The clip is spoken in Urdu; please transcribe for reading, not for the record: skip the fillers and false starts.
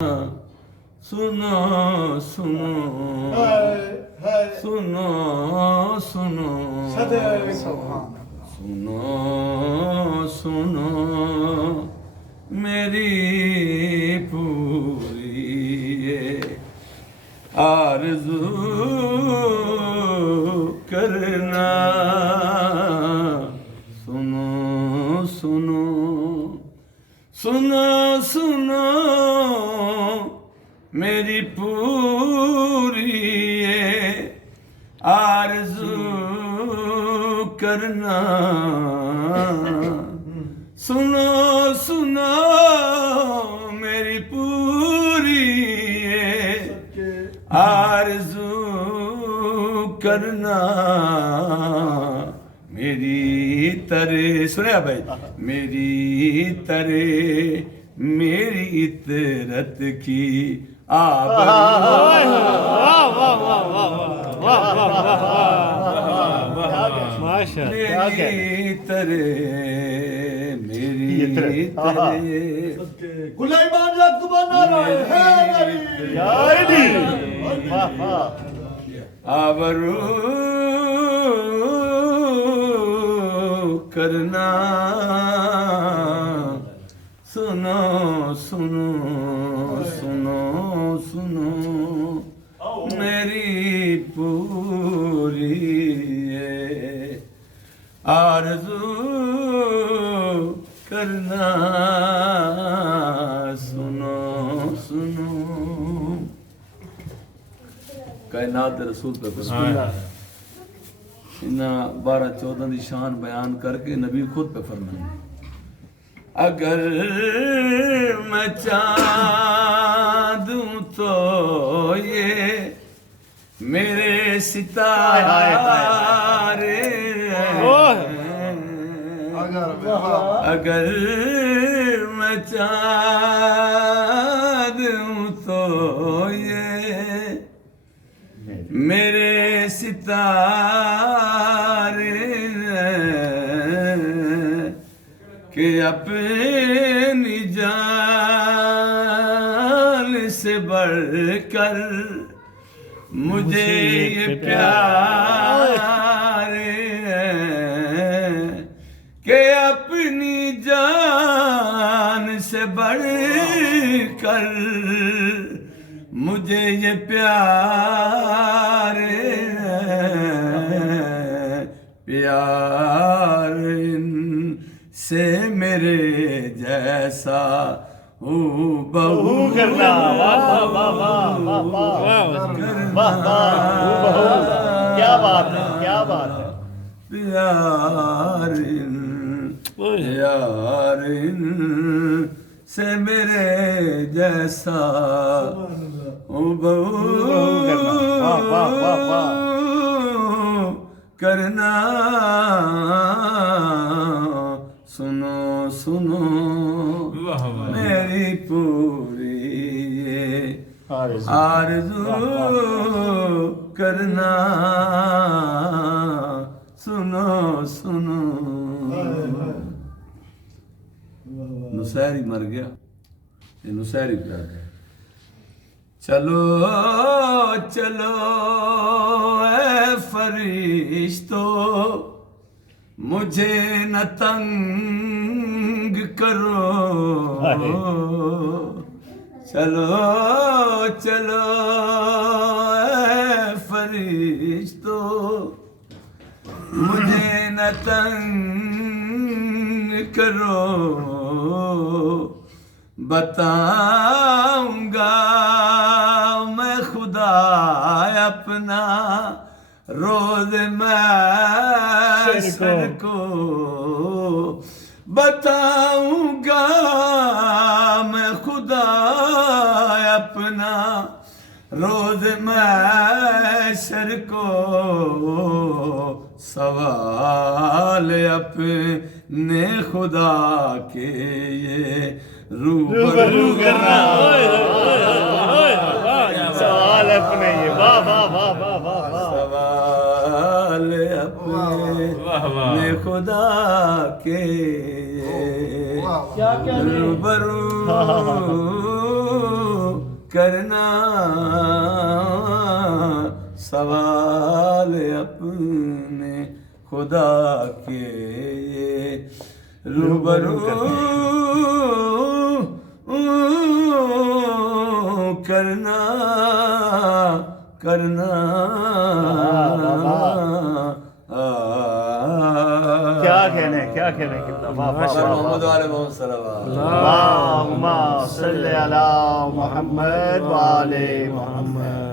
سنو سنو سنو سنو سنو سنو میری پوری یہ آرزو کرنا سنو سنو سنو سنو میری پوری یہ آرزو کرنا سنو سنو میری پوری یہ آرزو کرنا میری طرح سنیا بھائی میری طرح میری عطرت کی میری طرح میری طرح آبرو کرنا سنو سنو سنو سنو میری پوری یہ آرزو کرنا سنو سنو کائنات رسول پہ بسم اللہ انہاں 12-14 دی شان بیان کر کے نبی خود پہ فرمائیں اگر میں چاند ہوں تو یہ میرے ستارے اگر میں چاند ہوں تو یہ میرے ستارے کہ اپنی جان سے بڑھ کر مجھے یہ پیار ہے کہ اپنی جان سے بڑھ کر مجھے یہ پیار ہے پیار سے میرے جیسا بہو کرنا کیا بات ہے کیا بات ہے پیار پیار سے میرے جیسا بہو کرنا سنو سنو میری پوری یہ آرزو کرنا سنو سنو نصیری مر گیا یہ نصیری پہ آ گیا چلو چلو اے فرشتو مجھے نہ تنگ کرو چلو چلو اے فرشتو مجھے نہ تنگ کرو بتاؤں گا میں خدا اپنا روز محشر کو بتاؤں گا میں خدا اپنا روز محشر کو سوال اپنے خدا کے یہ روبرو کرنا سوال اپنے یہ واہ واہ واہ واہ واہ سوال اپنے خدا کے روبرو کرنا سوال اپنے خدا کے روبرو کرنا کرنا کیا کہنے کتنا واہ واہ واہ محمد علیہ محمد صلی اللہ علیہ اللہم صلی علی محمد وآل محمد